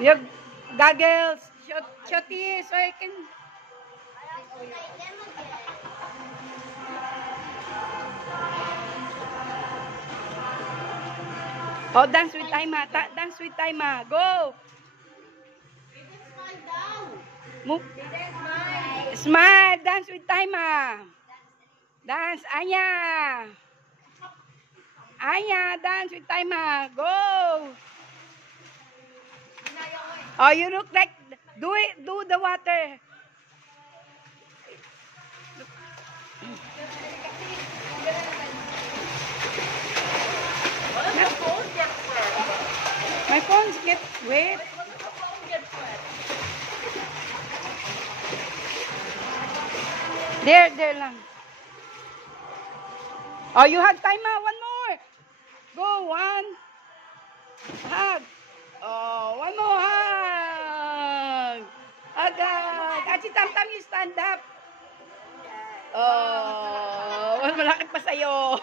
Your goggles, shorty, so I can... Oh, dance with Taima. Dance with Taima. Go! Move. Smile. Dance with Taima. Dance, Anya. Anya, dance with Taima. Go! Oh, you look like... Do it. Do the water. My phones get wet. There lang. Oh, you hug Taima. One more. Go, one. Hug. Oh, one more hug. Hug. At si Tam-Tam, you stand up. Oh, malaki pa sa'yo.